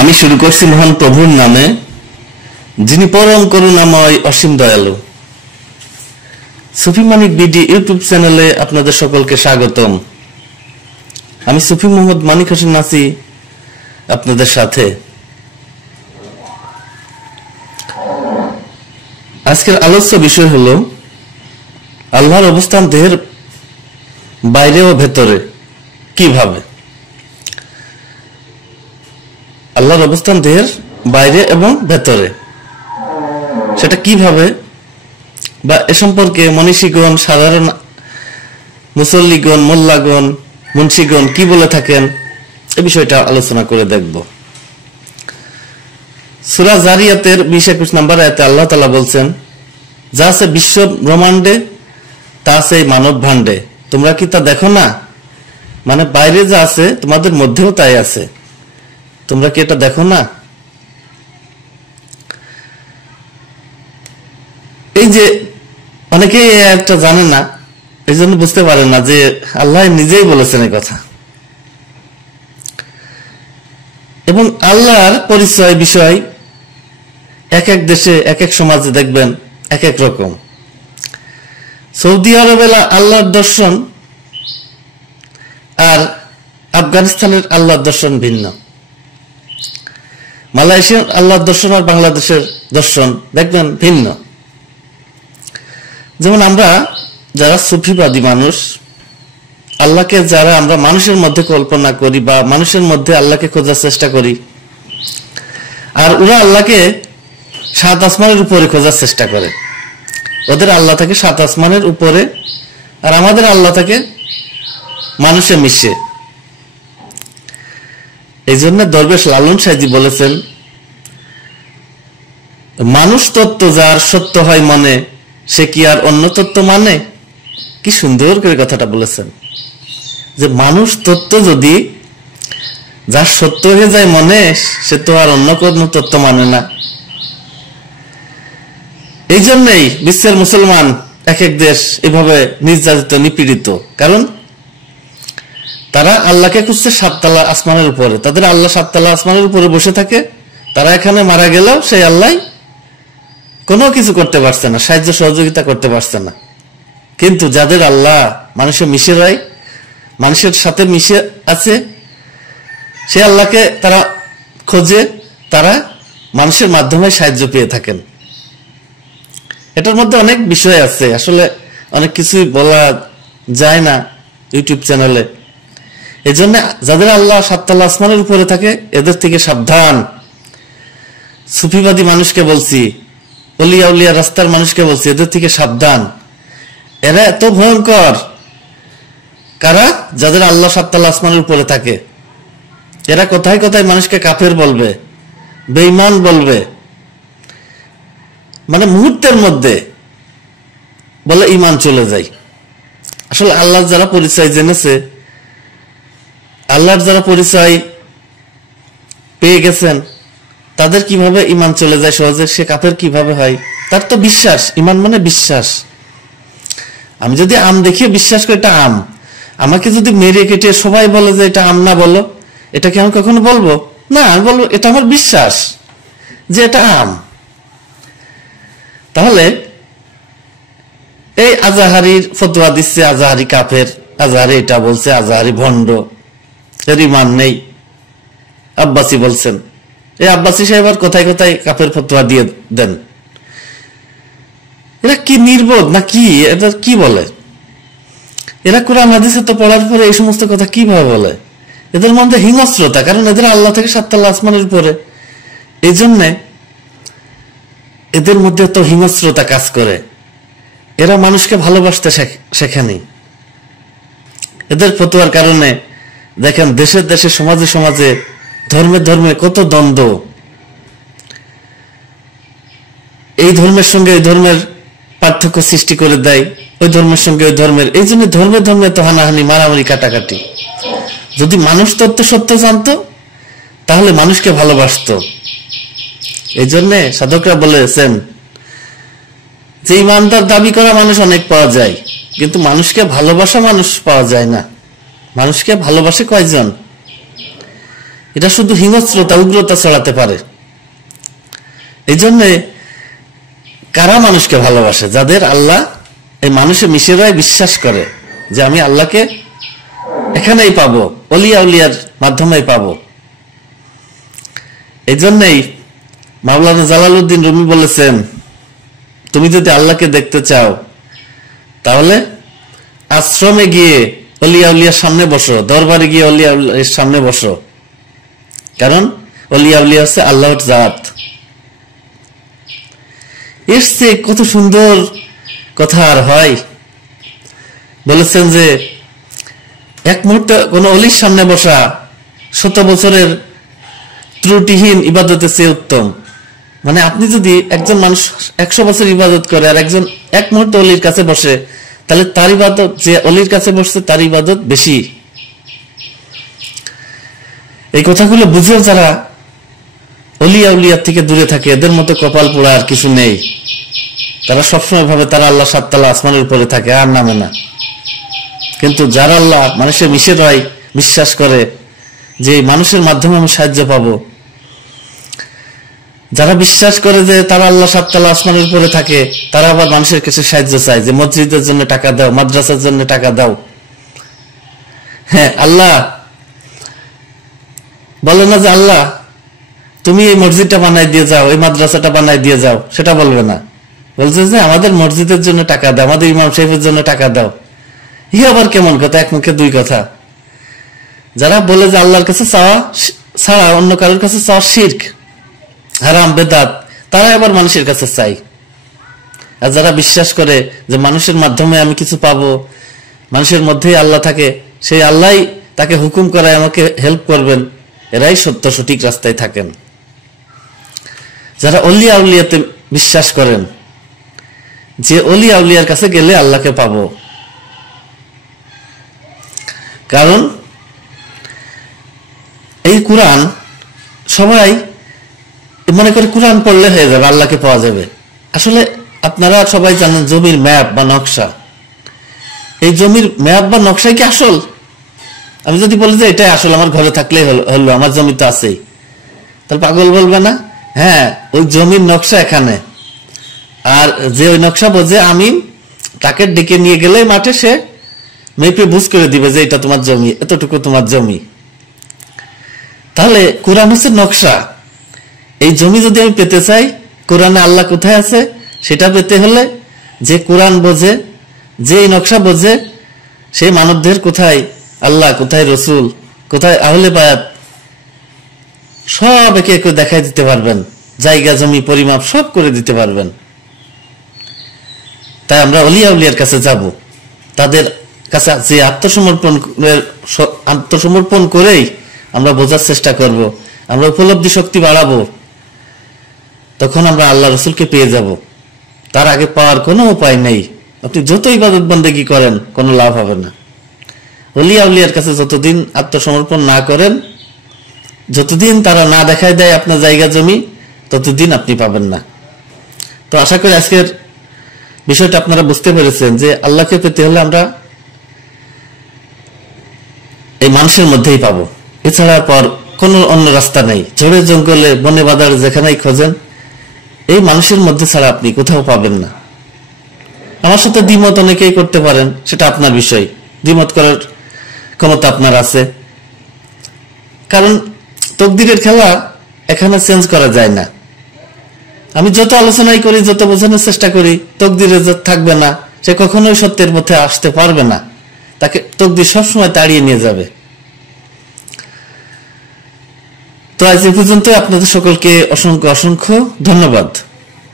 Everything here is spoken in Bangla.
আমি শুরু করছি মহান প্রভুর নামে, যিনি পরম করুণাময়, অসীম দয়ালু। সুফি মানিক বিডি ইউটিউব চ্যানেলে আপনাদের সকলকে স্বাগতম। আমি সুফি মোহাম্মদ মানিক হোসেন নাসি আপনাদের সাথে। আজকের আলোচ্য বিষয় হলো আল্লাহর অবস্থান দেহের বাইরে ও ভেতরে। কিভাবে আল্লাহর অবস্থান দেহের বাইরে এবং ভেতরে, সেটা কিভাবে, বা এ সম্পর্কে মনীষীগণ, সাধারণ মুসল্লিগণ, মোল্লাগণ, মুন্সিগণ কি বলে থাকেন, এ বিষয়টা আলোচনা করে দেখব। সূরা জারিয়াতের 20-21 নম্বর আয়াতে আল্লাহ তাআলা বলছেন, যা আছে বিশ্ব ব্রহ্মাণ্ডে তা আছে মানব ভাণ্ডে, তোমরা কি তা দেখো না? মানে বাইরে যা আছে তোমাদের মধ্যেও তাই আছে, তোমরা কি এটা দেখো না? এই যে অনেকেই একটা জানে না, এই জন্য বুঝতে পারে না যে আল্লাহ নিজেই বলেছেন এই কথা। এবং আল্লাহর পরিচয় বিষয় এক এক দেশে, এক এক সমাজে দেখবেন এক এক রকম। সৌদি আরবে আল্লাহর দর্শন আর আফগানিস্তানের আল্লাহর দর্শন ভিন্ন। মালয়েশিয়ার আল্লাহর দর্শন আর বাংলাদেশের দর্শন দেখবেন ভিন্ন। যেমন আমরা যারা সুফিবাদী মানুষ, আল্লাহকে যারা আমরা মানুষের মধ্যে কল্পনা করি বা মানুষের মধ্যে আল্লাহকে খোঁজার চেষ্টা করি, আর ওরা আল্লাহকে 7 আসমানের উপরে খোঁজার চেষ্টা করে। ওদের আল্লাহ থাকে 7 আসমানের উপরে, আর আমাদের আল্লাহ থাকে মানুষে মিশে। এই জন্য দরবেশ লালন সাহেজি বলেছেন, মানুষ তত্ত্ব যার সত্য হয় মনে, সে কি আর অন্য তত্ত্ব মানে? কি সুন্দর করে কথাটা বলেছেন, যে মানুষ তত্ত্ব যদি যার সত্য হয়ে যায় মনে, সে তো আর অন্য কোনো তত্ত্ব মানে না। এই জন্যই বিশ্বের মুসলমান এক এক দেশ এভাবে নির্যাতিত, নিপীড়িত, কারণ তারা আল্লাহকে খুঁজছে 7 তলা আসমানের উপরে। তাদের আল্লাহ 7 তলা আসমানের উপরে বসে থাকে, তারা এখানে মারা গেলেও সেই আল্লাহ কোনো কিছু করতে পারছে না, সাহায্য সহযোগিতা করতে পারছে না। কিন্তু যাদের আল্লাহ মানুষের মিশে রয়, মানুষের সাথে মিশে আছে, সে আল্লাহকে তারা খোঁজে, তারা মানুষের মাধ্যমে সাহায্য পেয়ে থাকেন। এটার মধ্যে অনেক বিষয় আছে, আসলে অনেক কিছুই বলা যায় না ইউটিউব চ্যানেলে। এই জন্য যাদের আল্লাহ 7 তলা আসমানের উপরে থাকে, এদের থেকে সাবধান। সুফিবাদী মানুষকে বলছি, অলিয়া উলিয়া রাস্তার মানুষকে বলছি, এদের থেকে সাবধান। এরা এত ভয়ঙ্কর। কারা? যাদের আল্লাহ 7 তলা আসমানের উপরে থাকে। এরা কোথায় কোথায় মানুষকে কাফের বলবে, বেঈমান বলবে, মানে মুহূর্তের মধ্যে বলে ঈমান চলে যায়। আসলে আল্লাহ যারা পরিচয় জেনেছে, আল্লাহর যারা পরিচয় পেয়ে গেছেন, তাদের কিভাবে ঈমান চলে যায় সহজে, সে কাফের কিভাবে হয়? তার তো বিশ্বাস, ঈমান মানে বিশ্বাস। আমি যদি আম দেখিয়ে বিশ্বাস করি এটা আম, আমাকে যদি মেরে কেটে সবাই বলে যে এটা আম না, বলো, এটা কি আমি কখনো বলবো না? আমি বলবো এটা আমার বিশ্বাস যে এটা আম। তাহলে এই আজাহারির ফতোয়া দিচ্ছে, আজাহারি কাফের, আজাহারি এটা বলছে, আজাহারি ভণ্ড, এর ঈমান নেই। আব্বাসি বলছেন, এই আব্বাসি সাহেব আর কোথায় কোথায় কাফের ফতোয়া দিয়ে দেন। এরা কি নির্বোধ না কি? এটা কি বলে? এরা কোরআন হাদিসে তো পড়ার পরে এই সমস্ত কথা কিভাবে বলে? এদের মধ্যে হিংস্রতা, কারণ এদের আল্লাহ থেকে 7 তলা আসমানের উপরে। এই জন্য এদের মধ্যে তো হিংস্রতা কাজ করে। এরা মানুষকে ভালোবাসতে শেখেনি। এদের ফতোয়ার কারণে দেখেন দেশে দেশে, সমাজে সমাজে, ধর্মে ধর্মে কত দ্বন্দ্ব। এই ধর্মের সঙ্গে ওই ধর্মের পার্থক্য সৃষ্টি করে দেয়, ওই ধর্মের সঙ্গে ওই ধর্মের। এই জন্য ধর্মে ধর্মে তো হানাহানি, মারামারি, কাটাকাটি। যদি মানুষ তত্ত্ব সত্য জানতো, তাহলে মানুষকে ভালোবাসতো। এই জন্য সাধকরা বলেছেন যে ইমানদার দাবি করা মানুষ অনেক পাওয়া যায়, কিন্তু মানুষকে ভালোবাসা মানুষ পাওয়া যায় না। মানুষকে ভালোবাসে কয়জন? এটা শুধু হিংস্রতা, উগ্রতা ছড়াতে পারে। এই জন্য কারা মানুষকে ভালোবাসে? যাদের আল্লাহ এই মানুষের মিশেরাই বিশ্বাস করে যে আমি আল্লাহকে এখানেই পাবো, অলিয়া উলিয়ার মাধ্যমেই পাবো। এই জন্যই মাওলানা জালালউদ্দিন রুমি বলেছেন, তুমি যদি আল্লাহকে দেখতে চাও তাহলে আশ্রমে গিয়ে অলিয়া উলিয়ার সামনে বসো, দরবারে গিয়ে অলিয়া উলিয়ার সামনে বসো, কারণ অলিয়া উলিয়া হচ্ছে আল্লাহর জাত। এর চেয়ে কত সুন্দর কথা আর হয়? বলেছেন যে এক মুহূর্তে কোন অলির সামনে বসা 100 বছরের ত্রুটিহীন ইবাদতের চেয়ে উত্তম। মানে আপনি যদি একজন মানুষ 100 বছর ইবাদত করে আর একজন এক মুহূর্তে অলির কাছে বসে, তাহলে তার ইবাদত, যে অলির কাছে বসছে তার ইবাদত বেশি। এই কথাগুলো বুঝেও যারা অলিয়া উলিয়ার থেকে দূরে থাকে, এদের মতো কপাল পোড়া আর কিছু নেই। তারা সবসময় ভাবে তারা আল্লাহ 7 তলা আসমানের উপরে থাকে, আর নামে না। কিন্তু যারা আল্লাহ মানুষের মিশে রয়, বিশ্বাস করে যে মানুষের মাধ্যমে আমি সাহায্য পাবো, যারা বিশ্বাস করে যে তারা আল্লাহ 7 তলা আসমানের উপরে থাকে, তারা আবার মানুষের কাছে সাহায্য চায় যে মসজিদের জন্য টাকা দাও, মাদ্রাসার জন্য টাকা দাও। হ্যাঁ, আল্লাহ বলে না যে আল্লাহ তুমি এই মসজিদটা বানাই দিয়ে যাও, এই মাদ্রাসাটা বানাই দিয়ে যাও, সেটা বলবে না। বলছে যে আমাদের মসজিদের জন্য টাকা দাও, আমাদের ইমাম সাহেবের জন্য টাকা দাও। ই আবার কেমন কথা? এক মুখে দুই কথা। যারা বলে যে আল্লাহর কাছে চাওয়া ছাড়া অন্য কারোর কাছে চাওয়া শিরক, হারাম, বেদাত, তারা আবার মানুষের কাছে চাই। আর যারা বিশ্বাস করে যে মানুষের মাধ্যমে আমি কিছু পাবো, মানুষের মধ্যেই আল্লাহ থাকে, সেই আল্লাহ তাকে হুকুম করায় আমাকে হেল্প করবেন, এরাই সত্য সঠিক রাস্তায় থাকেন। যারা অলিয়া উলিয়াতে বিশ্বাস করেন যে অলিয়া উলিয়ার কাছে গেলে আল্লাহকে পাবো, কারণ এই কোরআন সবাই মনে করে কোরআন পড়লে হয়ে যাবে, আল্লাহকে পাওয়া যাবে। আসলে আপনারা সবাই জানেন জমির ম্যাপ বা নকশা, এই জমির ম্যাপ বা নকশাই কি আসল? আমি যদি বলি যে এটাই আসল, আমার ঘরে থাকলেই হলো, আমার জমি তো আছেই, তাহলে পাগল বলবে না? হ্যাঁ, ওই জমির নকশা এখানে, আর যে ওই নকশা বোঝে আমি তাকে ডেকে নিয়ে গেলে মাঠে, সে মেপে বুঝ করে দিবে যে এটা তোমার জমি, এতটুকু তোমার জমি। তাহলে কোরআন হচ্ছে নকশা। এই জমি যদি আমি পেতে চাই, কোরআনে আল্লাহ কোথায় আছে সেটা পেতে হলে যে কোরআন বোঝে, যে এই নকশা বোঝে, সেই মানবদের কোথায় আল্লাহ, কোথায় রসুল, কোথায় আহলে বায়াত, সব একে একে দেখাই দিতে পারবেন, জায়গা জমি পরিমাপ সব করে দিতে পারবেন। তাই আমরা অলিয়া উলিয়ার কাছে যাব, তাদের কাছে যে আত্মসমর্পণ করেই আমরা বোঝার চেষ্টা করব, আমরা উপলব্ধি শক্তি বাড়াবো, তখন আমরা আল্লাহ রসুলকে পেয়ে যাব। তার আগে পাওয়ার কোনো উপায় নেই। আপনি যত ইবাদত বন্দেগী করেন কোনো লাভ হবে না। অলিয়া উলিয়ার কাছে যতদিন আত্মসমর্পণ না করেন, যতদিন তারা না দেখায় দেয় আপনার জায়গা জমি, ততদিন আপনি পাবেন না। তো আশা করি আজকের বিষয়টা আপনারা বুঝতে পেরেছেন যে আল্লাহকে পেতে হলে আমরা এই মানুষের মধ্যেই পাবো, এছাড়া পর কোন অন্য রাস্তা নেই। ঝড়ে জঙ্গলে বনে বাজারে যেখানেই খোঁজেন, এই মানুষের মধ্যে ছাড়া আপনি কোথাও পাবেন না। আমার সাথে দ্বিমত অনেকেই করতে পারেন, সেটা আপনার বিষয়, দ্বিমত করার ক্ষমতা আপনার আছে, কারণ তকদিরের খেলা এখানে চেঞ্জ করা যায় না। আমি যত আলোচনাই করি, যত বোঝানোর চেষ্টা করি, তকদিরে থাকবে না, সে কখনোই সত্যের পথে আসতে পারবে না, তাকে তকদির সবসময় তাড়িয়ে নিয়ে যাবে। তো আজ এ পর্যন্ত, আপনাদের সকলকে অসংখ্য অসংখ্য ধন্যবাদ।